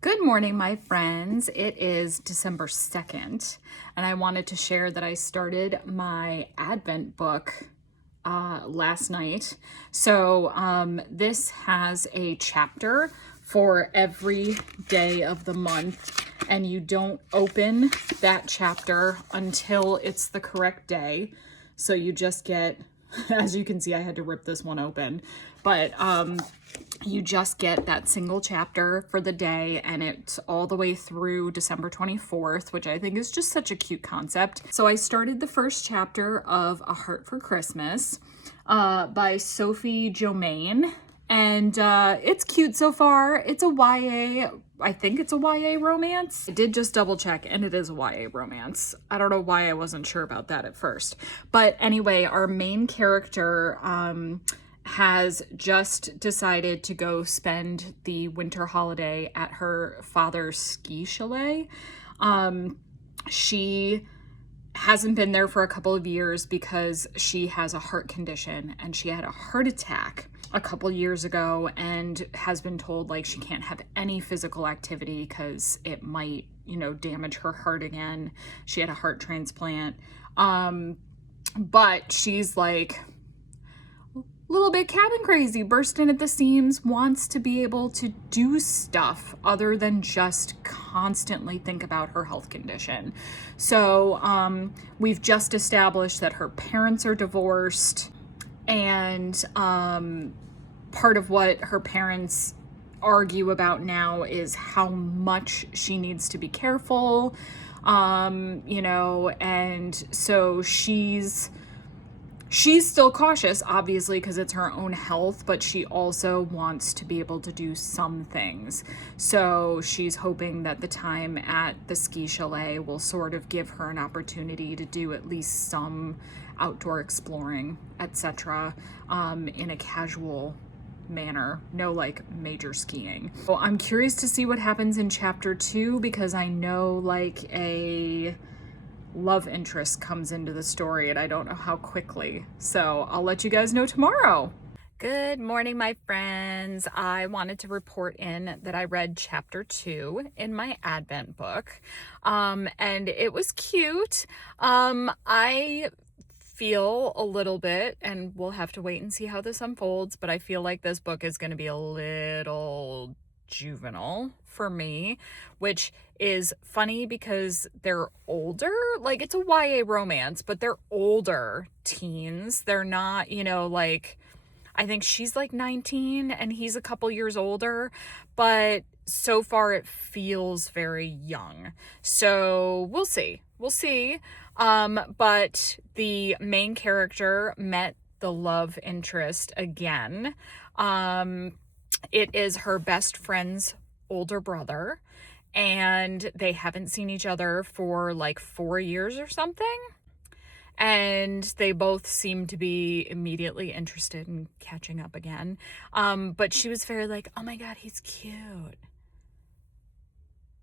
Good morning, my friends. It is December 2nd, and I wanted to share that I started my Advent book last night. So this has a chapter for every day of the month, and you don't open that chapter until it's the correct day. So you just get, as you can see, I had to rip this one open, but you just get that single chapter for the day, and it's all the way through December 24th, which I think is just such a cute concept. So I started the first chapter of A Heart for Christmas by Sophie Jomain, and it's cute so far. It's a YA, I think it's a YA romance. I did just double check, and it is a YA romance. I don't know why I wasn't sure about that at first. But anyway, our main character has just decided to go spend the winter holiday at her father's ski chalet. She hasn't been there for a couple of years because she has a heart condition, and she had a heart attack a couple years ago and has been told like she can't have any physical activity because it might, damage her heart again. She had a heart transplant. But she's like little bit cabin crazy, bursting at the seams, wants to be able to do stuff other than just constantly think about her health condition. So we've just established that her parents are divorced, and part of what her parents argue about now is how much she needs to be careful, and so she's still cautious, obviously, because it's her own health, but she also wants to be able to do some things. So she's hoping that the time at the ski chalet will sort of give her an opportunity to do at least some outdoor exploring, etc., in a casual manner, no like major skiing. So I'm curious to see what happens in chapter 2, because I know like a love interest comes into the story, and I don't know how quickly. So I'll let you guys know tomorrow. Good morning, my friends. I wanted to report in that I read chapter 2 in my Advent book, and it was cute. I feel a little bit, and we'll have to wait and see how this unfolds, but I feel like this book is going to be a little juvenile for me, which is funny because they're older. Like, it's a YA romance, but they're older teens. They're not, like, I think she's like 19 and he's a couple years older, but so far it feels very young. So we'll see. But the main character met the love interest again. It is her best friend's older brother, and they haven't seen each other for like 4 years or something. And they both seem to be immediately interested in catching up again. But she was very like, oh my God, he's cute.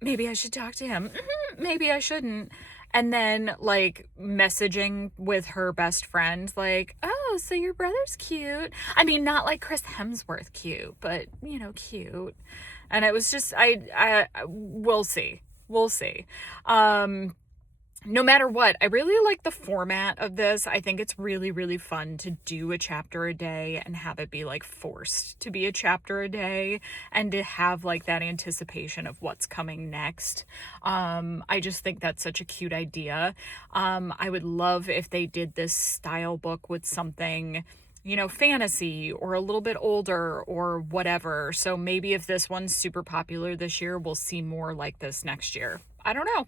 Maybe I should talk to him. Maybe I shouldn't. And then like messaging with her best friend, like, oh, so your brother's cute. I mean, not like Chris Hemsworth cute, but cute. And it was just, we'll see. No matter what, I really like the format of this. I think it's really, really fun to do a chapter a day and have it be like forced to be a chapter a day, and to have like that anticipation of what's coming next. I just think that's such a cute idea. I would love if they did this style book with something, fantasy or a little bit older or whatever. So maybe if this one's super popular this year, we'll see more like this next year. I don't know.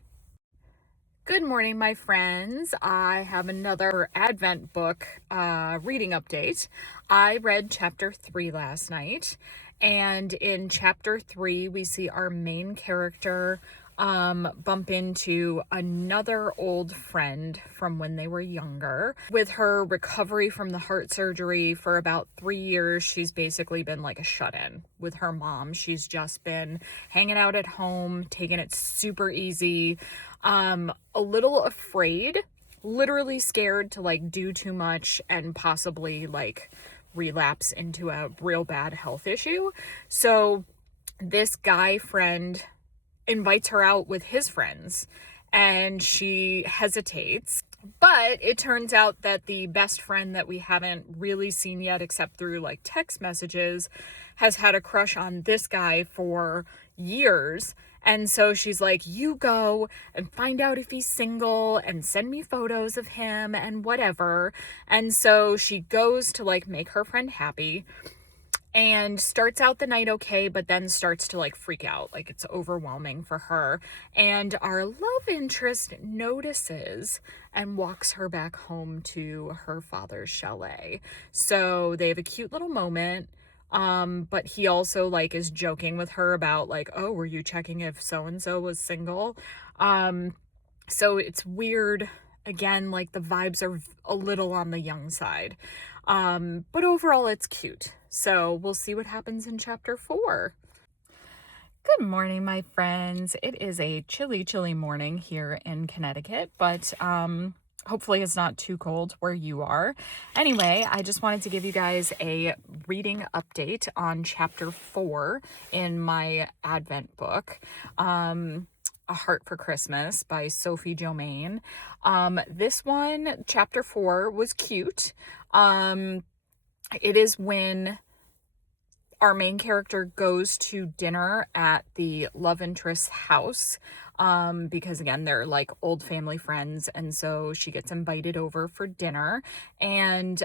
Good morning, my friends. I have another Advent book reading update. I read chapter 3 last night, and in chapter 3, we see our main character bump into another old friend from when they were younger. With her recovery from the heart surgery for about 3 years, she's basically been like a shut-in with her mom. She's just been hanging out at home, taking it super easy, a little afraid, literally scared to like do too much and possibly like relapse into a real bad health issue. So this guy friend invites her out with his friends, and she hesitates. But it turns out that the best friend that we haven't really seen yet, except through like text messages, has had a crush on this guy for years. And so she's like, you go and find out if he's single and send me photos of him and whatever. And so she goes to like make her friend happy and starts out the night okay, but then starts to like freak out. Like it's overwhelming for her. And our love interest notices and walks her back home to her father's chalet. So they have a cute little moment. But he also like is joking with her about like, oh, were you checking if so-and-so was single? So it's weird. Again, like the vibes are a little on the young side. But overall it's cute. So we'll see what happens in chapter 4. Good morning, my friends. It is a chilly, chilly morning here in Connecticut, but hopefully it's not too cold where you are. Anyway, I just wanted to give you guys a reading update on chapter 4 in my Advent book, A Heart for Christmas by Sophie Jomain. This one, chapter 4, was cute. It is when our main character goes to dinner at the love interest's house, because again, they're like old family friends, and so she gets invited over for dinner, and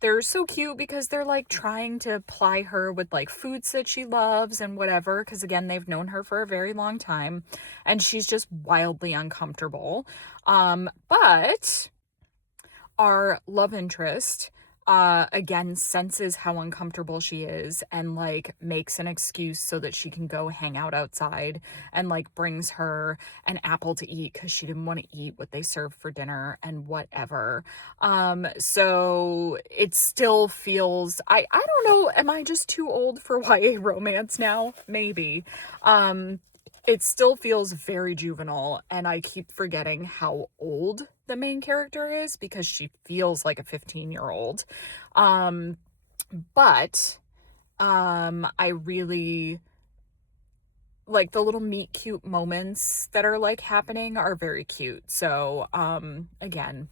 they're so cute because they're like trying to ply her with like foods that she loves and whatever, because again, they've known her for a very long time, and she's just wildly uncomfortable. But our love interest again senses how uncomfortable she is and like makes an excuse so that she can go hang out outside, and like brings her an apple to eat because she didn't want to eat what they served for dinner and whatever. So it still feels, I don't know, am I just too old for YA romance now? Maybe. It still feels very juvenile, and I keep forgetting how old the main character is because she feels like a 15-year-old. But I really like the little meet cute moments that are like happening are very cute. So again,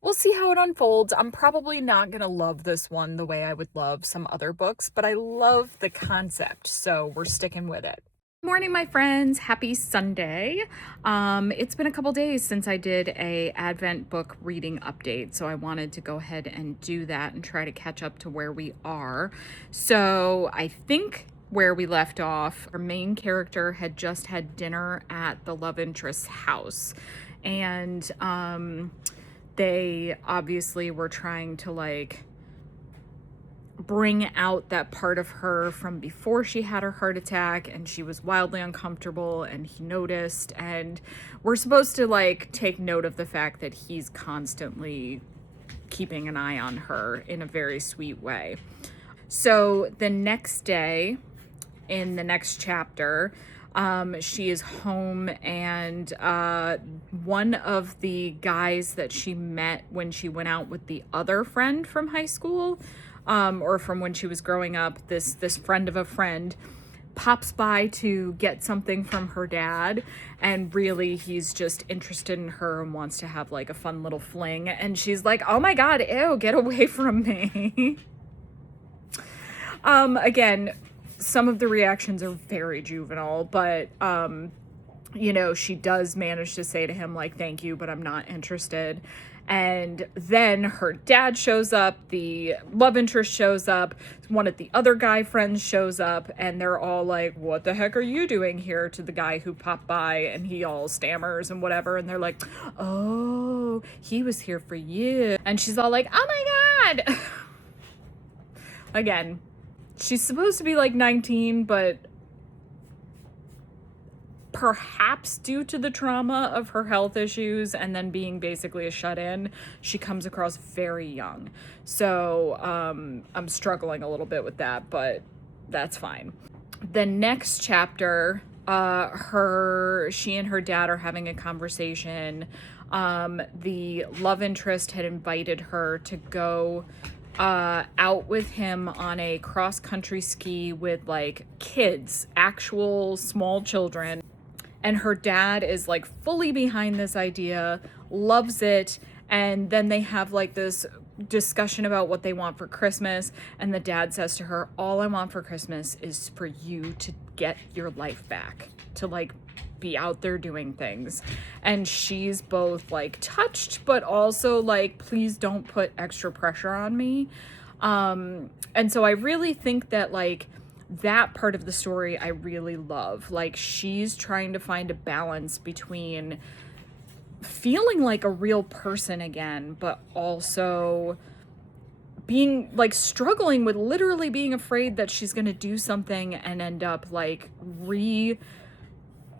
we'll see how it unfolds. I'm probably not gonna love this one the way I would love some other books, but I love the concept, so we're sticking with it. Morning, my friends. Happy Sunday. It's been a couple days since I did a Advent book reading update, so I wanted to go ahead and do that and try to catch up to where we are. So I think where we left off, our main character had just had dinner at the love interest's house, and they obviously were trying to like bring out that part of her from before she had her heart attack, and she was wildly uncomfortable, and he noticed, and we're supposed to like take note of the fact that he's constantly keeping an eye on her in a very sweet way. So the next day in the next chapter, she is home, and one of the guys that she met when she went out with the other friend from high school, or from when she was growing up, this friend of a friend pops by to get something from her dad, and really he's just interested in her and wants to have like a fun little fling, and she's like, oh my god, ew, get away from me. Again, some of the reactions are very juvenile, but you know, she does manage to say to him like, thank you, but I'm not interested. And then her dad shows up, the love interest shows up, one of the other guy friends shows up, and they're all like, what the heck are you doing here, to the guy who popped by, and he all stammers and whatever, and they're like, oh, he was here for you. And she's all like, oh my god. Again, she's supposed to be like 19, but perhaps due to the trauma of her health issues and then being basically a shut-in, she comes across very young. So I'm struggling a little bit with that, but that's fine. The next chapter, she and her dad are having a conversation. The love interest had invited her to go out with him on a cross-country ski with like kids, actual small children. And her dad is like fully behind this idea, loves it. And then they have like this discussion about what they want for Christmas. And the dad says to her, all I want for Christmas is for you to get your life back, to like be out there doing things. And she's both like touched, but also like, please don't put extra pressure on me. And so I really think that like that part of the story I really love. Like, she's trying to find a balance between feeling like a real person again, but also being like struggling with literally being afraid that she's going to do something and end up like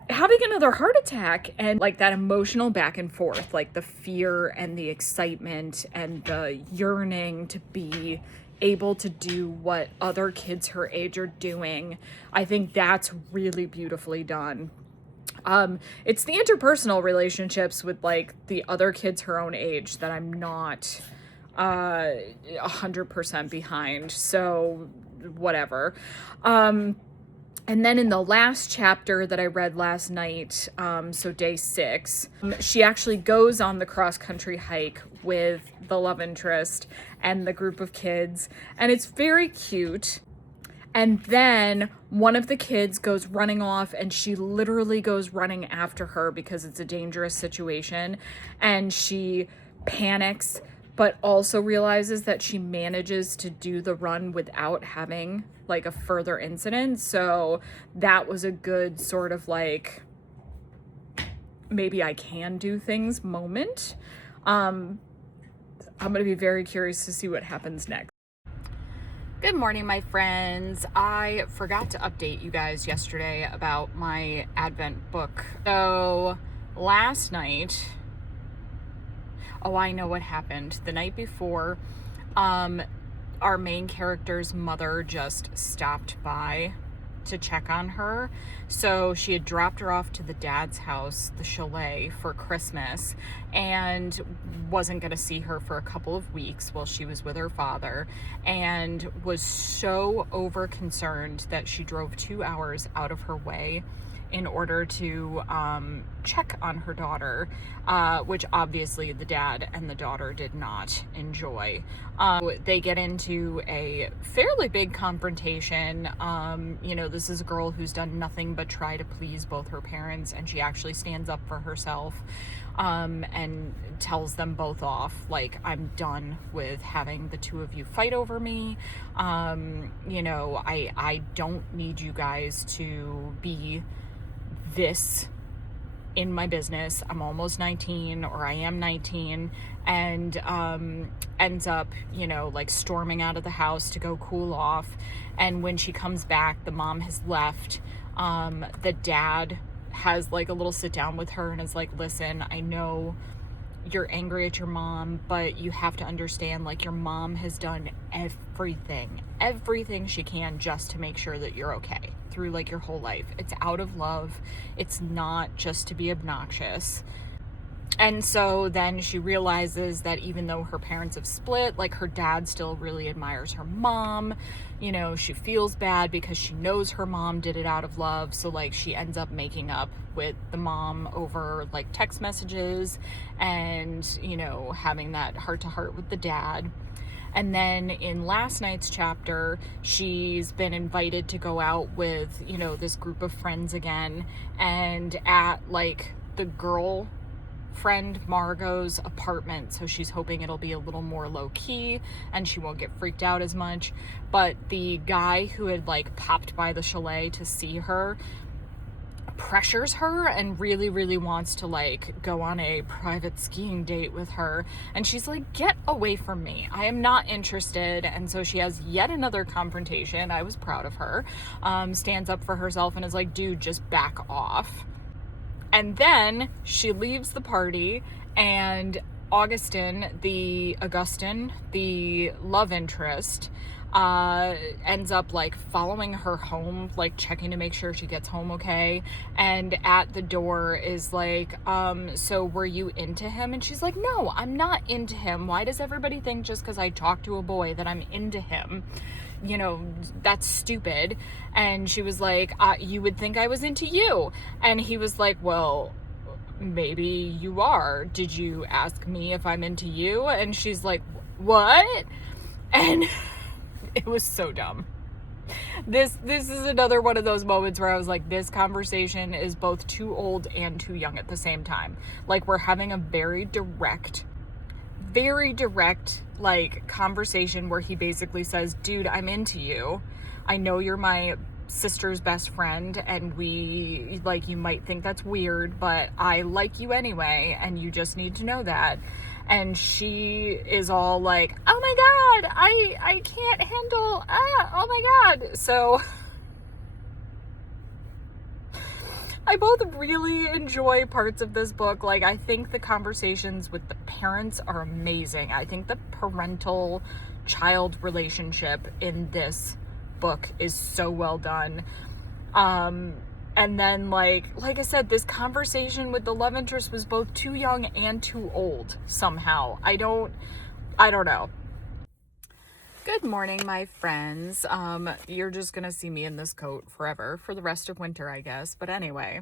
having another heart attack, and like that emotional back and forth, like the fear and the excitement and the yearning to be able to do what other kids her age are doing. I think that's really beautifully done. It's the interpersonal relationships with like the other kids her own age that I'm not 100% behind. So whatever. And then in the last chapter that I read last night, so day 6, she actually goes on the cross-country hike with the love interest and the group of kids, and it's very cute. And then one of the kids goes running off, and she literally goes running after her because it's a dangerous situation, and she panics, but also realizes that she manages to do the run without having like a further incident. So that was a good sort of like, maybe I can do things moment. I'm going to be very curious to see what happens next. Good morning, my friends. I forgot to update you guys yesterday about my Advent book. So last night, I know what happened. The night before, our main character's mother just stopped by to check on her. So she had dropped her off to the dad's house, the chalet, for Christmas, and wasn't going to see her for a couple of weeks while she was with her father, and was so over concerned that she drove 2 hours out of her way in order to check on her daughter, which obviously the dad and the daughter did not enjoy. They get into a fairly big confrontation. This is a girl who's done nothing but try to please both her parents, and she actually stands up for herself and tells them both off, like, I'm done with having the two of you fight over me. I don't need you guys to be this in my business. I'm almost 19, or I am 19, and ends up, like storming out of the house to go cool off. And when she comes back, the mom has left. The dad has like a little sit down with her and is like, listen, I know you're angry at your mom, but you have to understand, like, your mom has done everything she can just to make sure that you're okay through like your whole life. It's out of love. It's not just to be obnoxious. And so then she realizes that even though her parents have split, like, her dad still really admires her mom. She feels bad because she knows her mom did it out of love. So like, she ends up making up with the mom over like text messages and, having that heart to heart with the dad. And then in last night's chapter, she's been invited to go out with, this group of friends again. And at like the girl friend Margot's apartment, so she's hoping it'll be a little more low-key and she won't get freaked out as much. But the guy who had like popped by the chalet to see her pressures her and really, really wants to like go on a private skiing date with her, and she's like, get away from me, I am not interested. And so she has yet another confrontation. I was proud of her. Stands up for herself and is like, dude, just back off. And then she leaves the party, and Augustin, the love interest, ends up like following her home, like checking to make sure she gets home okay. And at the door is like, so were you into him? And she's like, no, I'm not into him. Why does everybody think just because I talk to a boy that I'm into him? You know, that's stupid. And she was like, you would think I was into you. And he was like, well, maybe you are. Did you ask me if I'm into you? And she's like, what? And it was so dumb. This is another one of those moments where I was like, this conversation is both too old and too young at the same time. Like, we're having a very direct like conversation where he basically says, dude, I'm into you. I know you're my sister's best friend, and we, like, you might think that's weird, but I like you anyway, and you just need to know that. And she is all like, oh my god, I can't handle, oh my god. So I both really enjoy parts of this book. Like, I think the conversations with the parents are amazing. I think the parental child relationship in this book is so well done. And then like I said, this conversation with the love interest was both too young and too old somehow. I don't know. Good morning, my friends. You're just gonna see me in this coat forever for the rest of winter, I guess. But anyway,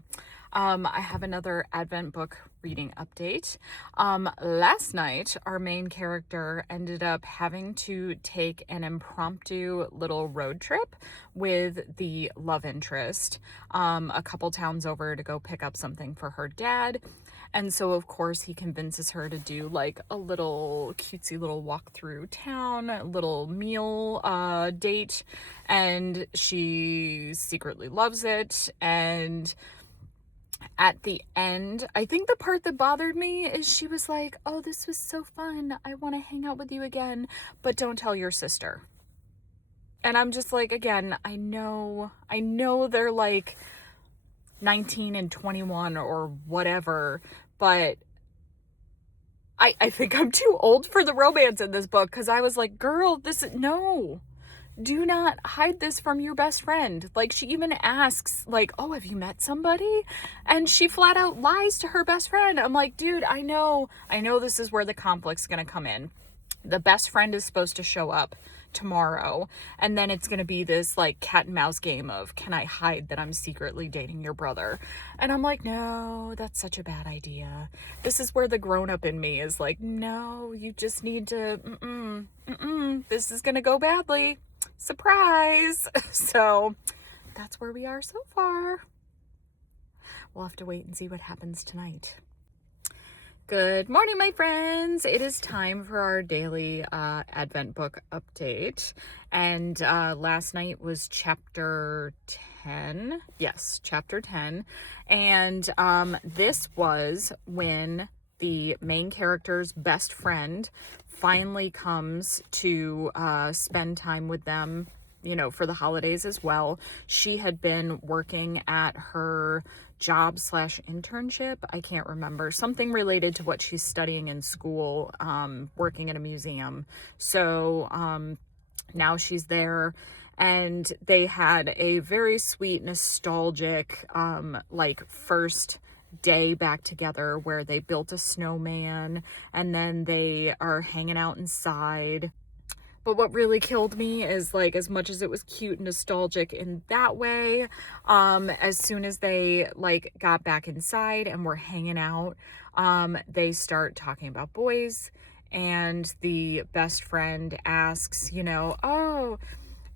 I have another Advent book reading update. Last night, our main character ended up having to take an impromptu little road trip with the love interest, a couple towns over to go pick up something for her dad. And so, of course, he convinces her to do like a little cutesy little walk through town, a little meal date, and she secretly loves it. And at the end, I think the part that bothered me is she was like, oh, this was so fun. I want to hang out with you again, but don't tell your sister. And I'm just like, again, I know they're like 19 and 21 or whatever, but I think I'm too old for the romance in this book, because I was like, girl, no, do not hide this from your best friend. Like, she even asks, like, oh, have you met somebody? And she flat out lies to her best friend. I'm like, dude, I know this is where the conflict's gonna come in. The best friend is supposed to show up tomorrow, and then it's gonna be this like cat and mouse game of, can I hide that I'm secretly dating your brother? And I'm like, no, that's such a bad idea. This is where the grown-up in me is like, no, you just need to this is gonna go badly, surprise. So that's where we are so far. We'll have to wait and see what happens tonight. Good morning, my friends. It is time for our daily Advent book update. And last night was chapter 10. Yes, chapter 10. And this was when the main character's best friend finally comes to spend time with them, you know, for the holidays as well. She had been working at her job / internship. I can't remember, something related to what she's studying in school, working at a museum. So now she's there, and they had a very sweet, nostalgic, like first day back together where they built a snowman, and then they are hanging out inside. But what really killed me is, like, as much as it was cute and nostalgic in that way, as soon as they like got back inside and were hanging out, they start talking about boys, and the best friend asks, you know, oh,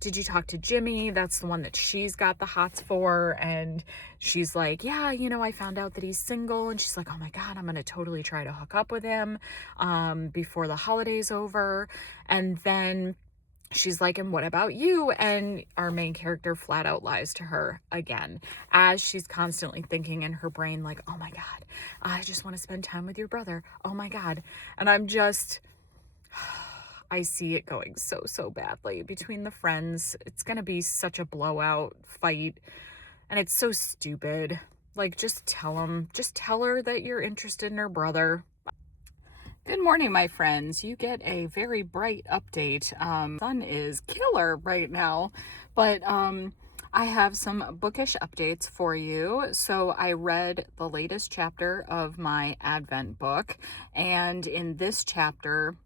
did you talk to Jimmy? That's the one that she's got the hots for. And she's like, yeah, you know, I found out that he's single. And she's like, oh my God, I'm going to totally try to hook up with him before the holiday's over. And then she's like, and what about you? And our main character flat out lies to her again, as she's constantly thinking in her brain, like, oh my God, I just want to spend time with your brother. Oh my God. And I'm just... I see it going so badly between the friends. It's gonna be such a blowout fight, and it's so stupid. Like, just tell her that you're interested in her brother. Good morning, my friends. You get a very bright update. Sun is killer right now, but I have some bookish updates for you. So I read the latest chapter of my Advent book, and in this chapter,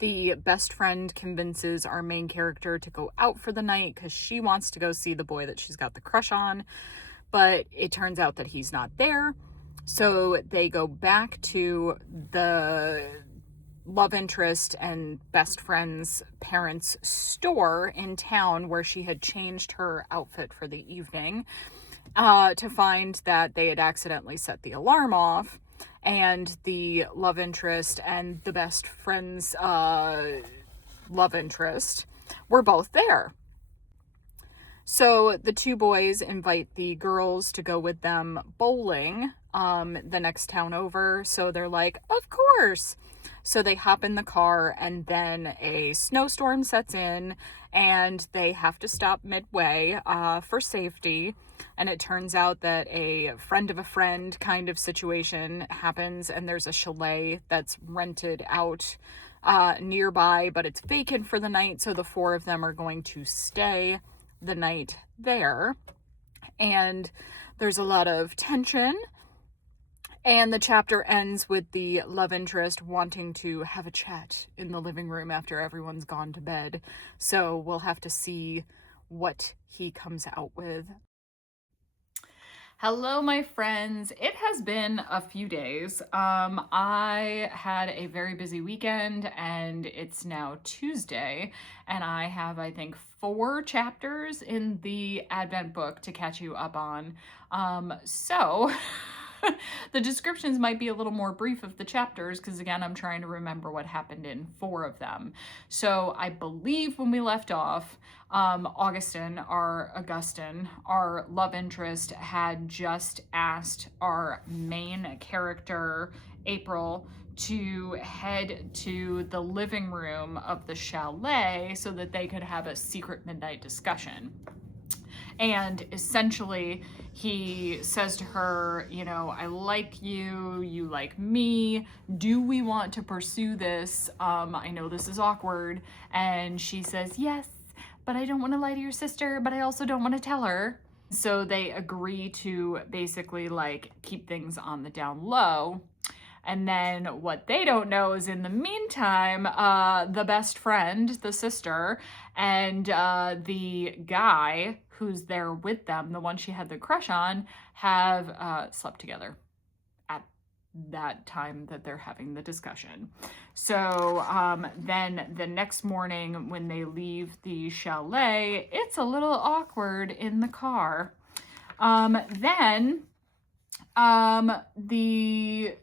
the best friend convinces our main character to go out for the night because she wants to go see the boy that she's got the crush on, but it turns out that he's not there. So they go back to the love interest and best friend's parents' store in town where she had changed her outfit for the evening, to find that they had accidentally set the alarm off, and the love interest and the best friend's love interest were both there. So the two boys invite the girls to go with them bowling the next town over. So they're like, of course. So they hop in the car, and then a snowstorm sets in and they have to stop midway for safety. And it turns out that a friend of a friend kind of situation happens, and there's a chalet that's rented out nearby, but it's vacant for the night. So the four of them are going to stay the night there, and there's a lot of tension, and the chapter ends with the love interest wanting to have a chat in the living room after everyone's gone to bed. So we'll have to see what he comes out with. Hello, my friends. It has been a few days. I had a very busy weekend, and it's now Tuesday, and I have, I think, 4 chapters in the Advent book to catch you up on. So the descriptions might be a little more brief of the chapters because, again, I'm trying to remember what happened in 4 of them. So I believe when we left off, Augustin, our love interest, had just asked our main character, April, to head to the living room of the chalet so that they could have a secret midnight discussion. And essentially, he says to her, you know, I like you, you like me. Do we want to pursue this? I know this is awkward. And she says, yes, but I don't want to lie to your sister, but I also don't want to tell her. So they agree to basically like keep things on the down low. And then what they don't know is in the meantime, the best friend, the sister, and the guy who's there with them, the one she had the crush on, have slept together at that time that they're having the discussion. So then the next morning when they leave the chalet, it's a little awkward in the car. Then the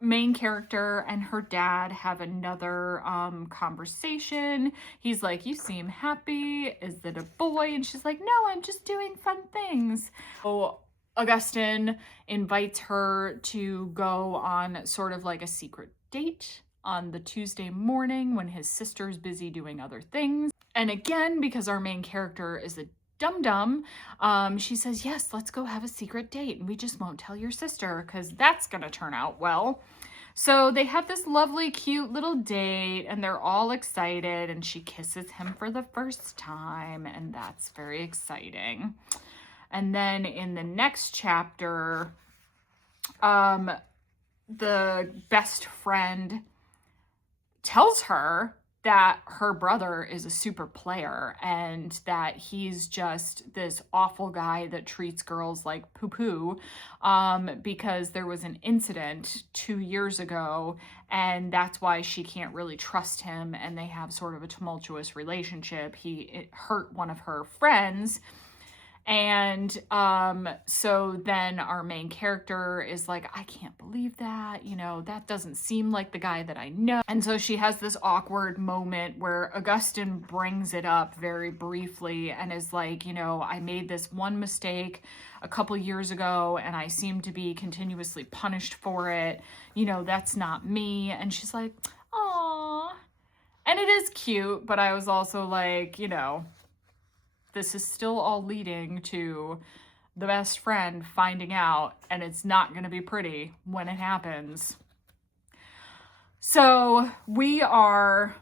main character and her dad have another conversation. He's like, you seem happy. Is it a boy? And she's like, no, I'm just doing fun things. So Augustin invites her to go on sort of like a secret date on the Tuesday morning when his sister's busy doing other things. And again, because our main character is a dum-dum, she says, yes, let's go have a secret date, and we just won't tell your sister because that's gonna turn out well. So they have this lovely, cute little date, and they're all excited, and she kisses him for the first time, and that's very exciting. And then in the next chapter, the best friend tells her that her brother is a super player and that he's just this awful guy that treats girls like poo-poo, because there was an incident 2 years ago, and that's why she can't really trust him, and they have sort of a tumultuous relationship. It hurt one of her friends. And so then our main character is like, I can't believe that, you know, that doesn't seem like the guy that I know. And so she has this awkward moment where Augustin brings it up very briefly and is like, you know, I made this one mistake a couple years ago and I seem to be continuously punished for it. You know, that's not me. And she's like, aw. And it is cute, but I was also like, you know, this is still all leading to the best friend finding out, and it's not going to be pretty when it happens. So we are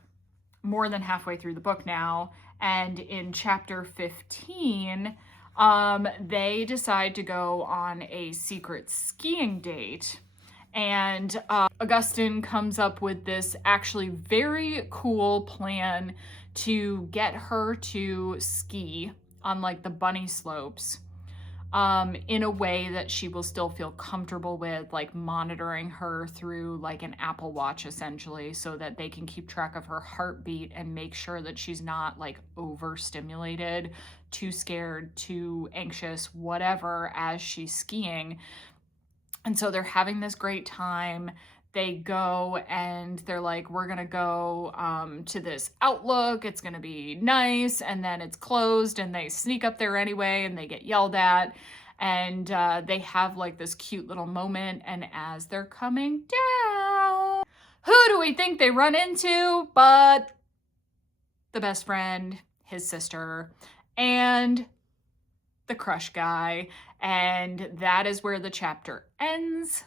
more than halfway through the book now, and in chapter 15, they decide to go on a secret skiing date. And Augustine comes up with this actually very cool plan to get her to ski on like the bunny slopes in a way that she will still feel comfortable with, like monitoring her through like an Apple Watch essentially, so that they can keep track of her heartbeat and make sure that she's not like overstimulated, too scared, too anxious, whatever, as she's skiing. And so they're having this great time. They go and they're like, we're gonna go to this Outlook, it's gonna be nice, and then it's closed, and they sneak up there anyway and they get yelled at, and they have like this cute little moment. And as they're coming down, who do we think they run into but the best friend, his sister, and the crush guy. And that is where the chapter ends,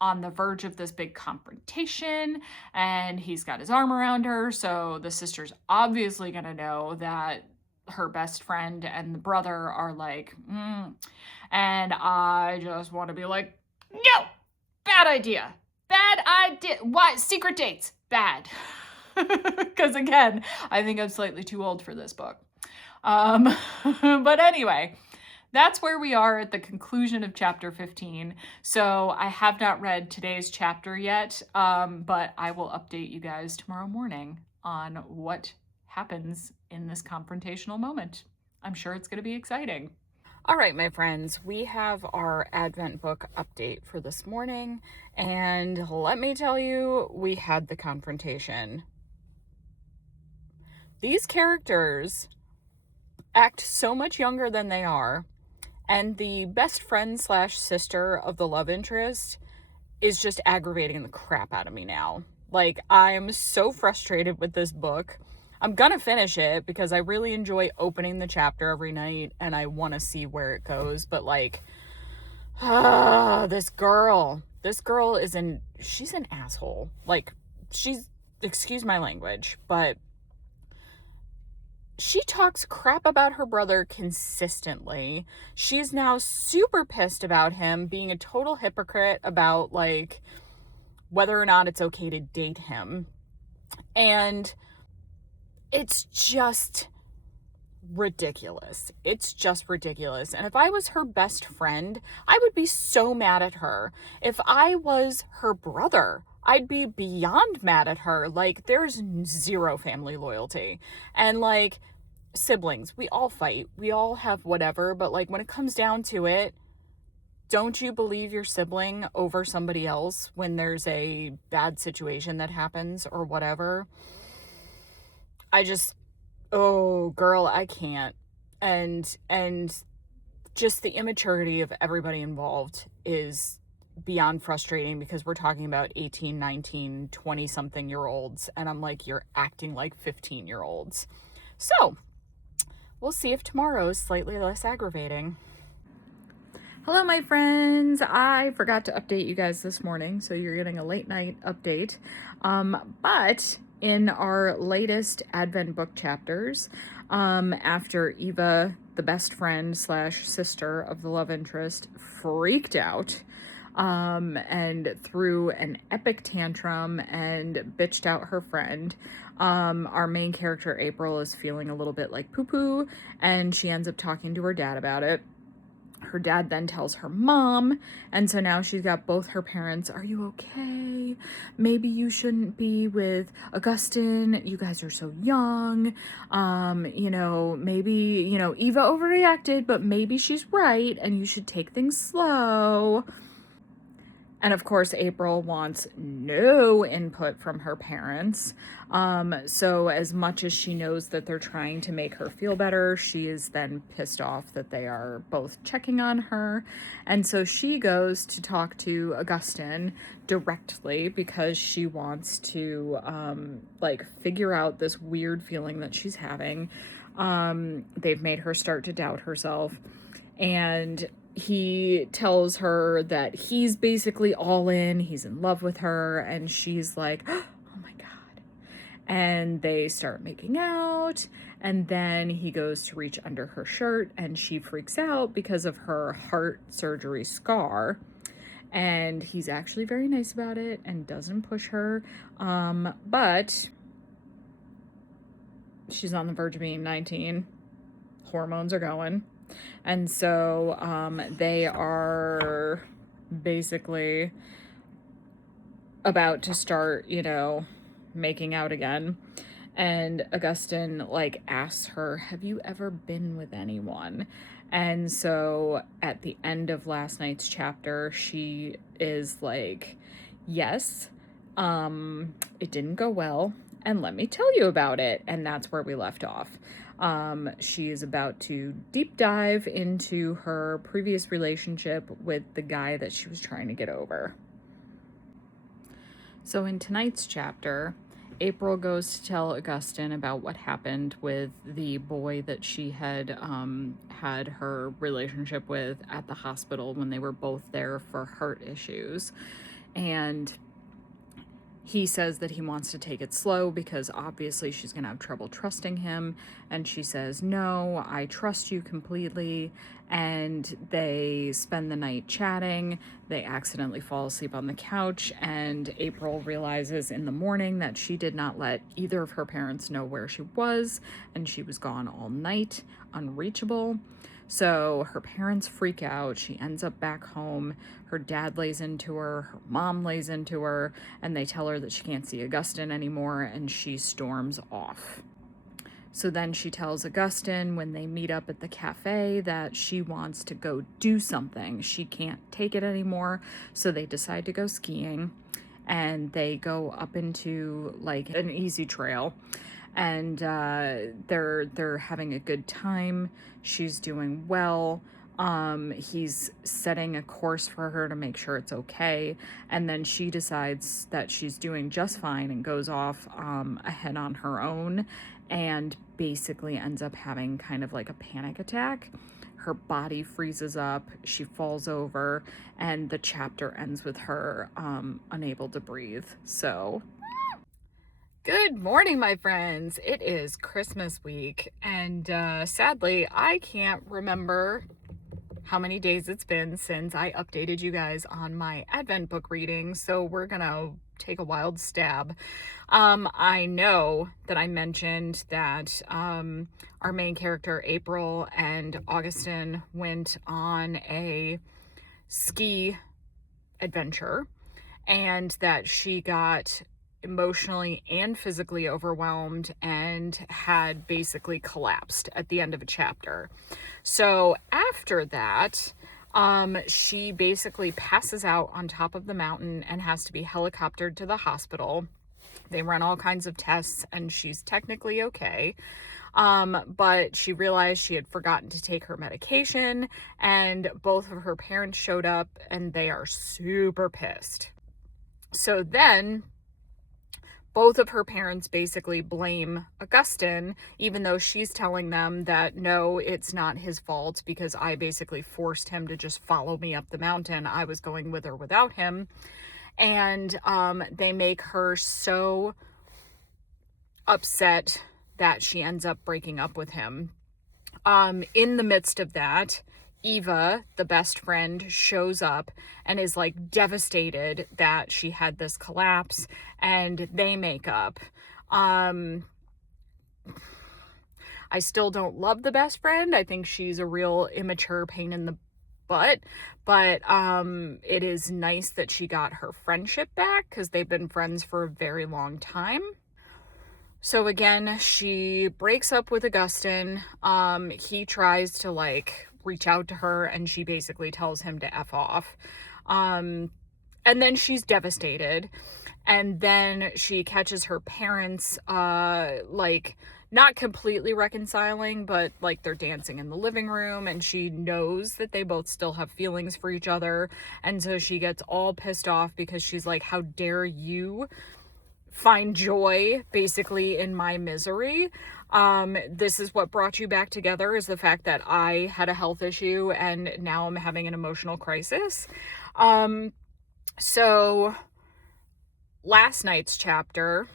on the verge of this big confrontation, and he's got his arm around her, so the sister's obviously gonna know that her best friend and the brother are like, and I just want to be like, no, bad idea, why secret dates, bad. Because again, I think I'm slightly too old for this book. But anyway, that's where we are at the conclusion of chapter 15. So I have not read today's chapter yet, but I will update you guys tomorrow morning on what happens in this confrontational moment. I'm sure it's going to be exciting. All right, my friends, we have our Advent book update for this morning, and let me tell you, we had the confrontation. These characters act so much younger than they are, and the best friend / sister of the love interest is just aggravating the crap out of me now. Like, I'm so frustrated with this book. I'm gonna finish it because I really enjoy opening the chapter every night and I want to see where it goes. But like, this girl she's an asshole. Like, excuse my language, but she talks crap about her brother consistently. She's now super pissed about him being a total hypocrite about like whether or not it's okay to date him. And it's just ridiculous. It's just ridiculous. And if I was her best friend, I would be so mad at her. If I was her brother, I'd be beyond mad at her. Like, there's zero family loyalty. And like, siblings, we all fight, we all have whatever, but like when it comes down to it, don't you believe your sibling over somebody else when there's a bad situation that happens or whatever? Oh girl, I can't. And just the immaturity of everybody involved is beyond frustrating, because we're talking about 18, 19, 20 something year olds, and I'm like, you're acting like 15-year-olds. So we'll see if tomorrow is slightly less aggravating. Hello, my friends. I forgot to update you guys this morning, so you're getting a late night update. But in our latest Advent book chapters, after Eva, the best friend / sister of the love interest, freaked out and threw an epic tantrum and bitched out her friend, our main character April is feeling a little bit like poo-poo, and she ends up talking to her dad about it. Her dad then tells her mom, and so now she's got both her parents. Are you okay? Maybe you shouldn't be with Augustine. You guys are so young. Maybe, Eva overreacted, but maybe she's right, and you should take things slow. And of course, April wants no input from her parents. So as much as she knows that they're trying to make her feel better, she is then pissed off that they are both checking on her. And so she goes to talk to Augustine directly because she wants to figure out this weird feeling that she's having. They've made her start to doubt herself. And he tells her that he's basically all in, he's in love with her, and she's like, oh my God. And they start making out, and then he goes to reach under her shirt, and she freaks out because of her heart surgery scar. And he's actually very nice about it and doesn't push her. But she's on the verge of being 19. Hormones are going. And so they are basically about to start, making out again. And Augustine asks her, have you ever been with anyone? And so at the end of last night's chapter, she is like, yes, it didn't go well, and let me tell you about it. And that's where we left off. She is about to deep dive into her previous relationship with the guy that she was trying to get over. So in tonight's chapter, April goes to tell Augustine about what happened with the boy that she had had her relationship with at the hospital when they were both there for heart issues. And he says that he wants to take it slow because obviously she's going to have trouble trusting him. And she says, no, I trust you completely. And they spend the night chatting. They accidentally fall asleep on the couch. And April realizes in the morning that she did not let either of her parents know where she was. And she was gone all night, unreachable. So her parents freak out. She ends up back home. Her dad lays into her. Her mom lays into her. And they tell her that she can't see Augustine anymore. And she storms off. So then she tells Augustine when they meet up at the cafe that she wants to go do something. She can't take it anymore. So they decide to go skiing. And they go up into an easy trail. And they're having a good time. She's doing well. He's setting a course for her to make sure it's okay. And then she decides that she's doing just fine and goes off ahead on her own and basically ends up having kind of like a panic attack. Her body freezes up, she falls over, and the chapter ends with her unable to breathe. So good morning, my friends. It is Christmas week, and sadly, I can't remember how many days it's been since I updated you guys on my Advent book reading, so we're gonna take a wild stab. I know that I mentioned that our main character, April, and Augustine went on a ski adventure, and that she got emotionally and physically overwhelmed and had basically collapsed at the end of a chapter. So after that, she basically passes out on top of the mountain and has to be helicoptered to the hospital. They run all kinds of tests and she's technically okay. But she realized she had forgotten to take her medication, and both of her parents showed up and they are super pissed. So then both of her parents basically blame Augustine, even though she's telling them that no, it's not his fault because I basically forced him to just follow me up the mountain. I was going with or without him. And they make her so upset that she ends up breaking up with him. In the midst of that, Eva, the best friend, shows up and is devastated that she had this collapse, and they make up. I still don't love the best friend. I think she's a real immature pain in the butt, but it is nice that she got her friendship back because they've been friends for a very long time. So again, she breaks up with Augustine. He tries to reach out to her, and she basically tells him to F off. And then she's devastated. And then she catches her parents, not completely reconciling, but they're dancing in the living room, and she knows that they both still have feelings for each other. And so she gets all pissed off because she's like, how dare you find joy basically in my misery. This is what brought you back together, is the fact that I had a health issue and now I'm having an emotional crisis. So last night's chapter,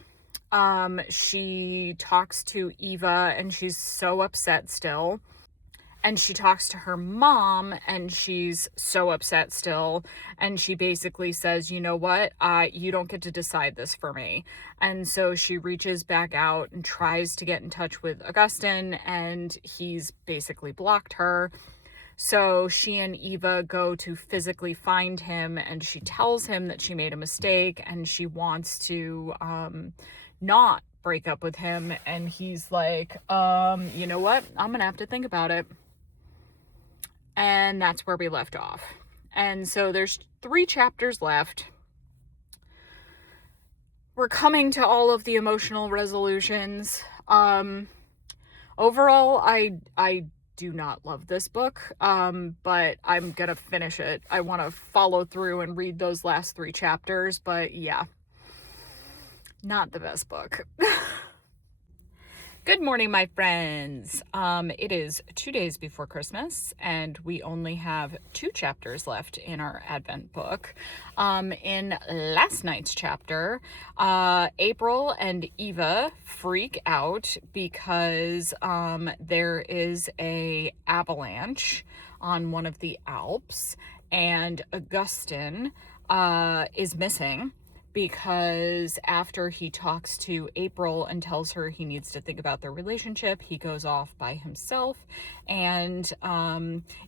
she talks to Eva and she's so upset still. And she talks to her mom and she's so upset still. And she basically says, you know what? You don't get to decide this for me. And so she reaches back out and tries to get in touch with Augustin, and he's basically blocked her. So she and Eva go to physically find him, and she tells him that she made a mistake and she wants to not break up with him. And he's like, you know what? I'm gonna have to think about it. And that's where we left off. And so there's 3 chapters left. We're coming to all of the emotional resolutions. Overall, I do not love this book, but I'm gonna finish it. I want to follow through and read those last 3 chapters, but yeah, not the best book. Good morning, my friends. It is 2 days before Christmas, and we only have 2 chapters left in our Advent book. In last night's chapter, April and Eva freak out because there is an avalanche on one of the Alps, and Augustin is missing. Because after he talks to April and tells her he needs to think about their relationship, he goes off by himself, and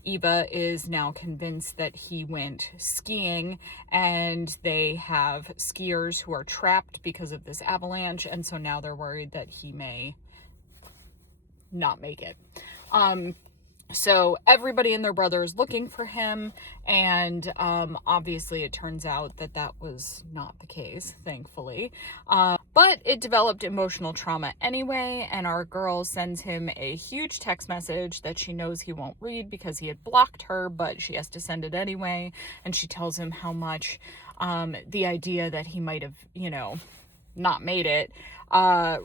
Eva is now convinced that he went skiing, and they have skiers who are trapped because of this avalanche, and so now they're worried that he may not make it. So everybody and their brother is looking for him, and obviously it turns out that that was not the case, thankfully. But it developed emotional trauma anyway, and our girl sends him a huge text message that she knows he won't read because he had blocked her, but she has to send it anyway, and she tells him how much the idea that he might have, not made it,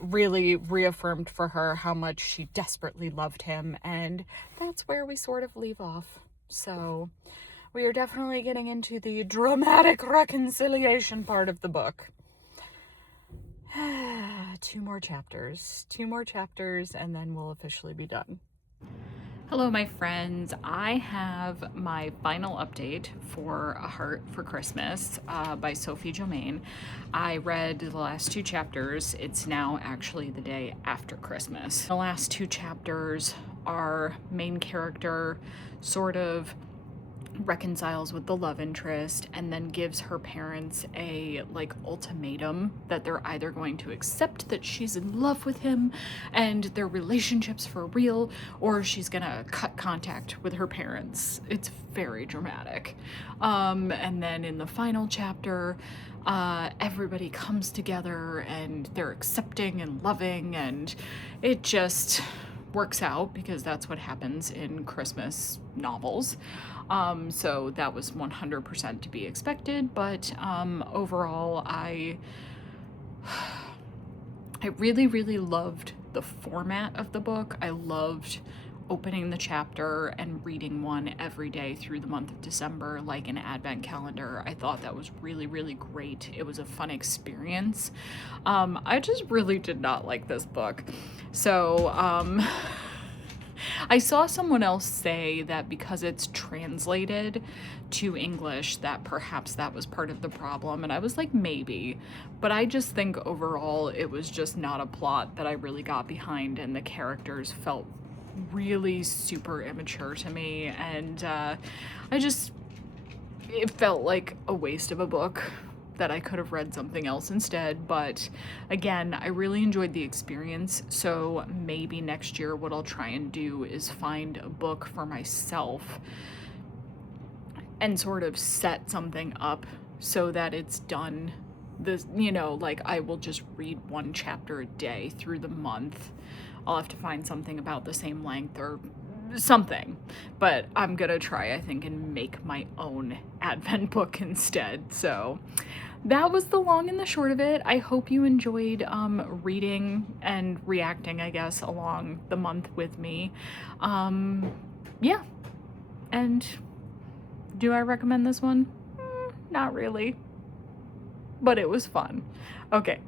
really reaffirmed for her how much she desperately loved him, and that's where we sort of leave off. So we are definitely getting into the dramatic reconciliation part of the book. 2 more chapters, and then we'll officially be done. Hello, my friends. I have my final update for A Heart for Christmas by Sophie Jomain. I read the last 2 chapters. It's now actually the day after Christmas. The last 2 chapters, our main character sort of reconciles with the love interest and then gives her parents a ultimatum that they're either going to accept that she's in love with him and their relationship's for real, or she's gonna cut contact with her parents. It's very dramatic. And then in the final chapter, everybody comes together and they're accepting and loving, and it just works out because that's what happens in Christmas novels. So that was 100% to be expected, but overall, I really, really loved the format of the book. I loved opening the chapter and reading one every day through the month of December, like an advent calendar. I thought that was really, really great. It was a fun experience. I just really did not like this book. So, I saw someone else say that because it's translated to English that perhaps that was part of the problem, and I was like, maybe, but I just think overall it was just not a plot that I really got behind, and the characters felt really super immature to me, and it felt like a waste of a book that I could have read something else instead. But again, I really enjoyed the experience, so maybe next year what I'll try and do is find a book for myself and sort of set something up so that it's done I will just read 1 chapter a day through the month. I'll have to find something about the same length or something, but I'm gonna try, I think, and make my own Advent book instead. So that was the long and the short of it. I hope you enjoyed reading and reacting, I guess, along the month with me. Yeah. And do I recommend this one? Not really. But it was fun. Okay,